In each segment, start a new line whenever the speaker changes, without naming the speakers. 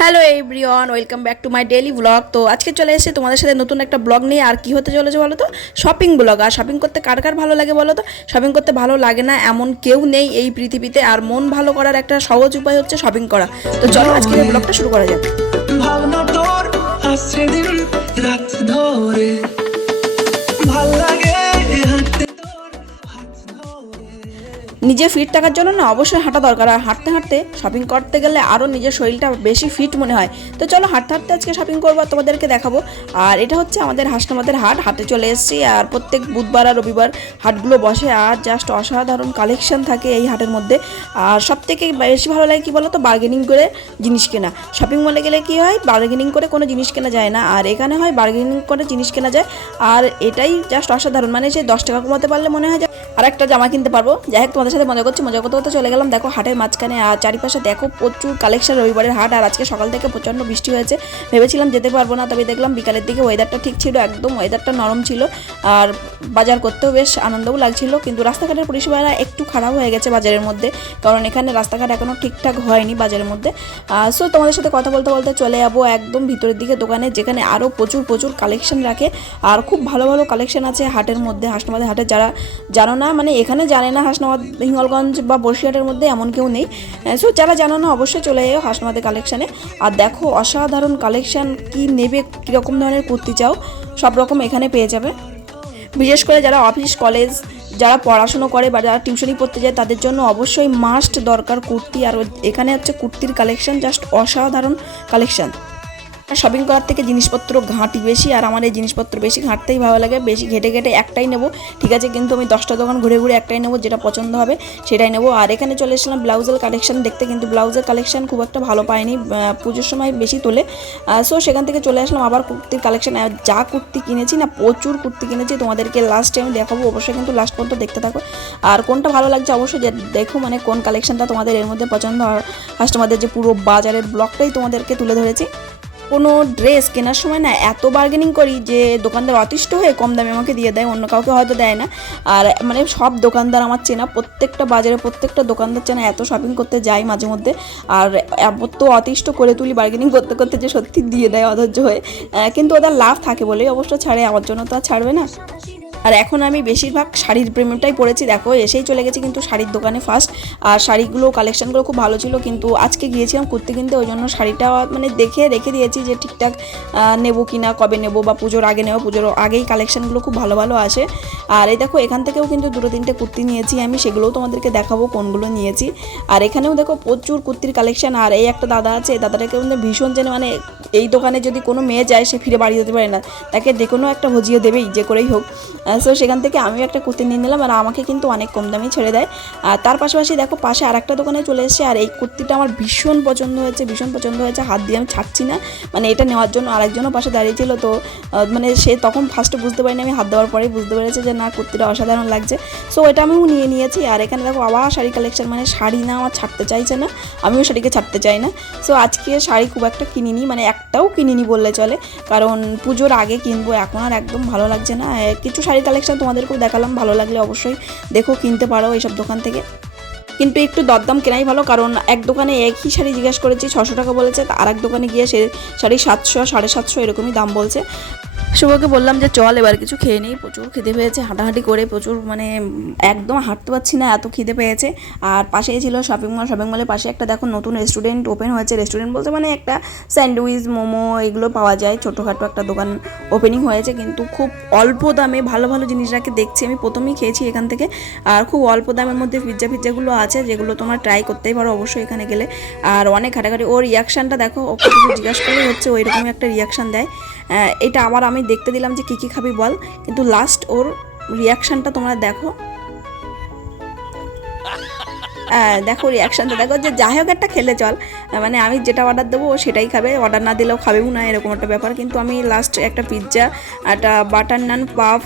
Hello everyone welcome back to my daily vlog তো আজকে চলে এসে তোমাদের সাথে নতুন একটা ব্লগ নিয়ে। আর কি হতে চলেছে বলো তো? শপিং ব্লগ আর শপিং করতে কার কার ভালো লাগে বলো তো? শপিং করতে ভালো লাগে না এমন কেউ নেই এই পৃথিবীতে। আর মন ভালো করার একটা সহজ উপায় হচ্ছে শপিং করা। তো চলো আজকে ব্লগটা শুরু করা যাক।
ভাবনা তোর আসছে দিন রাত ধরে। ভালো লাগে
নিজে ফিট থাকার জন্য না অবশ্যই হাঁটা দরকার। আর হাঁটতে হাঁটতে শপিং করতে গেলে আরও নিজের শরীরটা বেশি ফিট মনে হয়। তো চলো হাঁটতে হাঁটতে আজকে শপিং করব তোমাদেরকে দেখাবো। আর এটা হচ্ছে আমাদের হাসনামাদের হাট। হাটে চলে এসেছি আর প্রত্যেক বুধবার আর রবিবার হাটগুলো বসে। আর জাস্ট অসাধারণ কালেকশন থাকে এই হাটের মধ্যে। আর সব থেকে বেশি ভালো লাগে কি বলো তো বার্গেনিং করে জিনিস কেনা। শপিং মলে গেলে কি হয়? বার্গেনিং করে কোনো জিনিস কেনা যায় না। আর এখানে হয় বার্গেনিং করে জিনিস কেনা যায়। আর এটাই জাস্ট অসাধারণ। মানে সে দশ টাকা কমাতে পারলে মনে হয় আর একটা জামা কিনতে পারব। যাই হোক, তোমাদের সাথে মজা করছি, মজা করতে করতে চলে গেলাম। দেখো, হাটের মাঝখানে, আর চারিপাশে দেখো প্রচুর কালেকশন রবিবারের হাট, আর আজকে সকাল থেকে প্রচণ্ড বৃষ্টি হয়েছে। ভেবেছিলাম যেতে পারব না, তবে দেখলাম বিকালের দিকে ওয়েদারটা ঠিক ছিল, একদম ওয়েদারটা নরম ছিল। আর বাজার করতেও বেশ আনন্দও লাগছিল, কিন্তু রাস্তাঘাটের পরিষেবাটা একটু খারাপ হয়ে গেছে বাজারের মধ্যে, কারণ এখানে রাস্তাঘাট এখনও ঠিকঠাক হয়নি বাজারের মধ্যে। সো তোমাদের সাথে কথা বলতে বলতে চলে যাব একদম ভিতরের দিকে দোকানে, যেখানে আরও প্রচুর প্রচুর কালেকশন রাখে। আর খুব ভালো ভালো কালেকশন আছে হাটের মধ্যে, হাসনাবাদের হাটে। যারা জানো না মানে এখানে জানে না হাসনাবাদ, হিঙ্গলগঞ্জ বা বসিরহাটের মধ্যে এমন কেউ নেই। সো যারা জানো না, অবশ্যই চলে যাও হাসনাবাদের কালেকশানে আর দেখো, অসাধারণ কালেকশন কি নেবে কীরকম ধরনের কুর্তি চাও, সব রকম এখানে পেয়ে যাবে। বিশেষ করে যারা অফিস কলেজ যারা পড়াশুনো করে বা যারা টিউশনি পড়তে যায়, তাদের জন্য অবশ্যই মাস্ট দরকার কুর্তি। আর এখানে হচ্ছে কুর্তির কালেকশন জাস্ট অসাধারণ কালেকশন শপিং করার থেকে জিনিসপত্র ঘাঁটি বেশি আর আমার এই জিনিসপত্র বেশি ঘাঁটতেই ভালো লাগে। বেশি ঘেটে ঘেটে একটাই নেব, ঠিক আছে? কিন্তু আমি দশটা দোকান ঘুরে ঘুরে একটাই নেব, যেটা পছন্দ হবে সেটাই নেব। আর এখানে চলে এসেছিলাম ব্লাউজের কালেকশন দেখতে, কিন্তু ব্লাউজের কালেকশন খুব একটা ভালো পাইনি পুজোর সময় বেশি তোলে। সো সেখান থেকে চলে আসলাম, আবার কুর্তির কালেকশন যা কুর্তি কিনেছি না, প্রচুর কুর্তি কিনেছি, তোমাদেরকে লাস্টে আমি দেখাবো, অবশ্যই কিন্তু লাস্ট পর্যন্ত দেখতে থাকো। আর কোনটা ভালো লাগছে অবশ্যই যে- দেখো মানে কোন কালেকশনটা তোমাদের এর মধ্যে পছন্দ হয়। ফার্স্ট আমাদের যে পুরো বাজারের ব্লকটাই তোমাদেরকে তুলে ধরেছি। কোনো ড্রেস কেনার সময় না এত বার্গেনিং করি যে দোকানদার অতিষ্ঠ হয়ে কম দামে আমাকে দিয়ে দেয়, অন্য কাউকে হয়তো দেয় না। আর মানে সব দোকানদার আমার চেনা, প্রত্যেকটা বাজারে প্রত্যেকটা দোকানদার চেনা এত শপিং করতে যাই মাঝে মধ্যে। আর এত অতিষ্ঠ করে তুলি বার্গেনিং করতে করতে যে সত্যি দিয়ে দেয় অধৈর্য হয়ে। কিন্তু ওদের লাভ থাকে বলেই অবশ্য ছাড়ে, আমার জন্য তো আর ছাড়বে না। আর এখন আমি বেশিরভাগ শাড়ির প্রেমটাই পড়েছি দেখো, এসেই চলে গেছি কিন্তু শাড়ির দোকানে ফার্স্ট আর শাড়িগুলো কালেকশনগুলো খুব ভালো ছিল কিন্তু আজকে গিয়েছিলাম কুর্তি কিনতে, ওই জন্য শাড়িটা মানে দেখে, রেখে দিয়েছি যে ঠিকঠাক নেব কি না কবে নেব বা পুজোর আগে নেব, পুজোর আগেই কালেকশনগুলো খুব ভালো ভালো আসে। আর এই দেখো, এখান থেকেও কিন্তু দুটো তিনটে কুর্তি নিয়েছি আমি, সেগুলোও তোমাদেরকে দেখাবো কোনগুলো নিয়েছি। আর এখানেও দেখো প্রচুর কুর্তির কালেকশন আর এই একটা দাদা আছে দাদাটাকে কিন্তু ভীষণ যেন মানে এই দোকানে যদি কোনো মেয়ে যায়, সে ফিরে বাড়ি যেতে পারে না। তাকে যে কোনো একটা ভজিয়ে দেবেই, যে করেই হোক। সো সেখান থেকে আমিও একটা কুর্তি নিয়ে নিলাম আর আমাকে কিন্তু অনেক কম দামেই ছেড়ে দেয়। আর তার পাশাপাশি দেখো, পাশে আর একটা দোকানে চলে এসেছে আর এই কুর্তিটা আমার ভীষণ পছন্দ হয়েছে, ভীষণ পছন্দ হয়েছে। হাত দিয়ে আমি ছাড়ছি না। মানে এটা নেওয়ার জন্য আরেকজনও পাশে দাঁড়িয়েছিল তো মানে সে তখন ফার্স্টে বুঝতে পারিনি, আমি হাত দেওয়ার পরেই বুঝতে পেরেছে যে না, কুর্তিটা অসাধারণ লাগছে। সো এটা আমিও নিয়ে নিয়েছি। আর এখানে দেখো, আবার শাড়ি কালেকশন মানে শাড়ি না, আমার ছাড়তে চাইছে না। আমিও শাড়িকে ছাড়তে চাই না। সো আজকে শাড়ি খুব একটা কিনিনি মানে একটাও কিনিনি বললে চলে। কারণ পুজোর আগে কিনবো, এখন আর একদম ভালো লাগছে না। কিছু শাড়ি কালেকশন তোমাদেরকেও দেখালাম, ভালো লাগলে অবশ্যই দেখো, কিনতে পারো এইসব দোকান থেকে। কিন্তু একটু দরদাম কেনাই ভালো, কারণ এক দোকানে একই শাড়ি জিজ্ঞাসা করেছি, ছশো টাকা বলেছে আর এক দোকানে গিয়ে সে শাড়ি সাতশো সাড়ে সাতশো এরকমই দাম বলছে। শুভকে বললাম যে, চল এবার কিছু খেয়ে নিই। প্রচুর খিদে পেয়েছে, হাঁটাহাঁটি করে প্রচুর মানে একদম হাঁটতে পারছি না, এত খিদে পেয়েছে। আর পাশেই ছিল শপিং মল শপিং মলের পাশে একটা দেখো নতুন রেস্টুরেন্ট ওপেন হয়েছে। রেস্টুরেন্ট বলতে মানে একটা স্যান্ডউইচ মোমো এগুলো পাওয়া যায়। ছোটোখাটো একটা দোকান ওপেনিং হয়েছে। কিন্তু খুব অল্প দামে ভালো ভালো জিনিস রাখে দেখছি। আমি প্রথমেই খেয়েছি এখান থেকে। আর খুব অল্প দামের মধ্যে পিৎজা ফিজ্জাগুলো আছে, যেগুলো তোমরা ট্রাই করতেই পারো অবশ্যই এখানে গেলে। আর অনেক ঘাটাঘাটি ওর রিয়াকশানটা দেখো, ওকে কিছু জিজ্ঞাসা করলে হচ্ছে ওই রকমই একটা রিয়াকশান দেয়। এটা আবার আমি দেখতে দিলাম যে কী কী খাবি বল। কিন্তু লাস্ট ওর রিয়াকশানটা তোমরা দেখো। দেখো রিয়াকশানটা দেখো যে যাই হোক একটা খেলে চল। মানে আমি যেটা অর্ডার দেবো সেটাই খাবে। অর্ডার না দিলেও খাবেও না, এরকম একটা ব্যাপার। কিন্তু আমি লাস্ট একটা পিৎজা একটা বাটার নান পাফ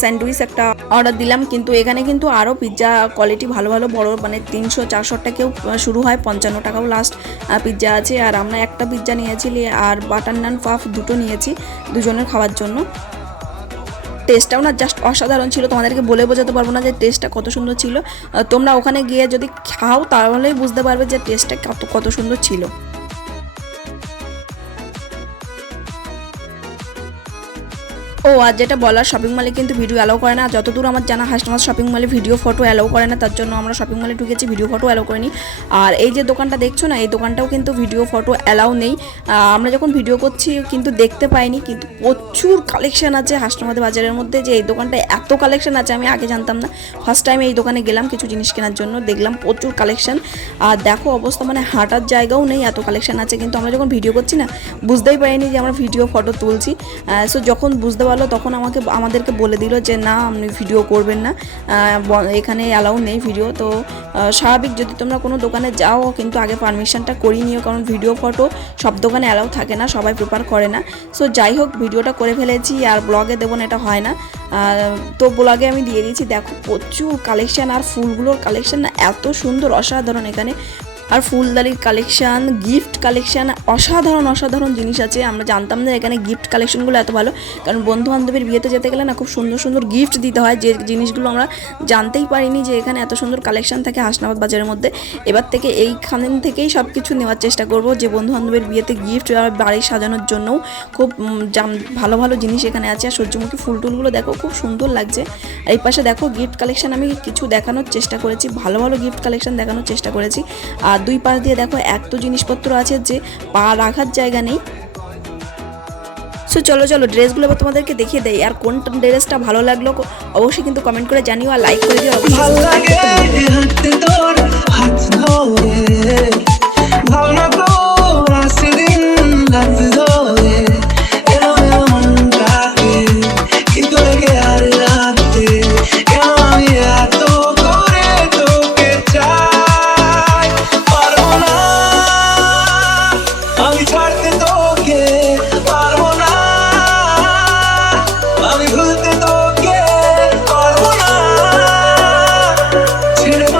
স্যান্ডউইচ একটা অর্ডার দিলাম। কিন্তু এখানে কিন্তু আরও পিৎজা কোয়ালিটি ভালো ভালো, বড় মানে তিনশো চারশো টাকাও শুরু হয়। পঞ্চান্ন টাকাও লাস্ট পিৎজা আছে। আর আমরা একটা পিৎজা নিয়েছি, আর বাটার নান পাফ দুটো নিয়েছি দুজনের খাওয়ার জন্য। টেস্টটাও না জাস্ট অসাধারণ ছিল। তোমাদেরকে বলে বোঝাতে পারব না যে টেস্টটা কত সুন্দর ছিল। তোমরা ওখানে গিয়ে যদি খাও, তাহলেই বুঝতে পারবে যে টেস্টটা কত কত সুন্দর ছিল। ও, আর যেটা বলার শপিং মলে কিন্তু ভিডিও অ্যালাউ করে না। যতদূর আমার জানা হাসনামাজ শপিং মলে ভিডিও ফটো অ্যালাউ করে না, তার জন্য আমরা শপিং মলে ঢুকেছি ভিডিও ফটো অ্যালাউ করিনি। আর এই যে দোকানটা দেখছ না, এই দোকানটাও কিন্তু ভিডিও ফটো অ্যালাউ নেই। আমরা যখন ভিডিও করছি, কিন্তু দেখতে পাইনি, কিন্তু প্রচুর কালেকশন আছে হাসনামাদ বাজারের মধ্যে। যে এই দোকানটায় এত কালেকশন আছে, আমি আগে জানতাম না। ফার্স্ট টাইম এই দোকানে গেলাম কিছু জিনিস কেনার জন্য, দেখলাম প্রচুর কালেকশন আর দেখো অবস্থা মানে হাঁটার জায়গাও নেই, এত কালেকশন আছে। কিন্তু আমরা যখন ভিডিও করছি না, বুঝতেই পারিনি যে আমরা ভিডিও ফটো তুলছি। সো যখন বুঝতে পারল তখন আমাকে, আমাদেরকে বলে দিল যে, না, আপনি ভিডিও করবেন না। এখানে অ্যালাউ নেই ভিডিও। তো স্বাভাবিক যদি তোমরা কোনো দোকানে যাও, কিন্তু আগে পারমিশনটা করিয়ে নিও, কারণ ভিডিও, ফটো সব দোকানে অ্যালাউ থাকে না, সবাই প্রিপার করে না। সো, যাই হোক, ভিডিওটা করে ফেলেছি, আর ব্লগে দেবো না, এটা হয় না। তো, ব্লগে আমি দিয়ে দিয়েছি, দেখো, প্রচুর কালেকশান আর ফুলগুলোর কালেকশান না, এত সুন্দর, অসাধারণ এখানে। আর ফুলদানির কালেকশন গিফট কালেকশান অসাধারণ অসাধারণ জিনিস আছে। আমরা জানতাম না এখানে গিফট কালেকশনগুলো এত ভালো। কারণ বন্ধু বান্ধবের বিয়েতে যেতে গেলে না খুব সুন্দর সুন্দর গিফট দিতে হয়। যে জিনিসগুলো আমরা জানতেই পারিনি যে এখানে এত সুন্দর কালেকশন থাকে হাসনাবাদ বাজারের মধ্যে। এবার থেকে এইখান থেকেই সব কিছু নেওয়ার চেষ্টা করব যে বন্ধু বান্ধবের বিয়েতে গিফট বাড়ি সাজানোর জন্যও খুব ভালো ভালো জিনিস এখানে আছে। আর সূর্যমুখী ফুল টুলগুলো দেখো, খুব সুন্দর লাগছে। আর এই পাশে দেখো গিফট কালেকশন আমি কিছু দেখানোর চেষ্টা করেছি। ভালো ভালো গিফট কালেকশন দেখানোর চেষ্টা করেছি। আর দুই পাশ দিয়ে দেখো এক তো জিনিসপত্র আছে যে পা রাখার জায়গা নেই। সো চলো চলো, ড্রেসগুলো এবার তোমাদেরকে দেখিয়ে দেয় আর কোন ড্রেসটা ভালো লাগল অবশ্যই কিন্তু কমেন্ট করে জানিও আর লাইক করে দিও।
to the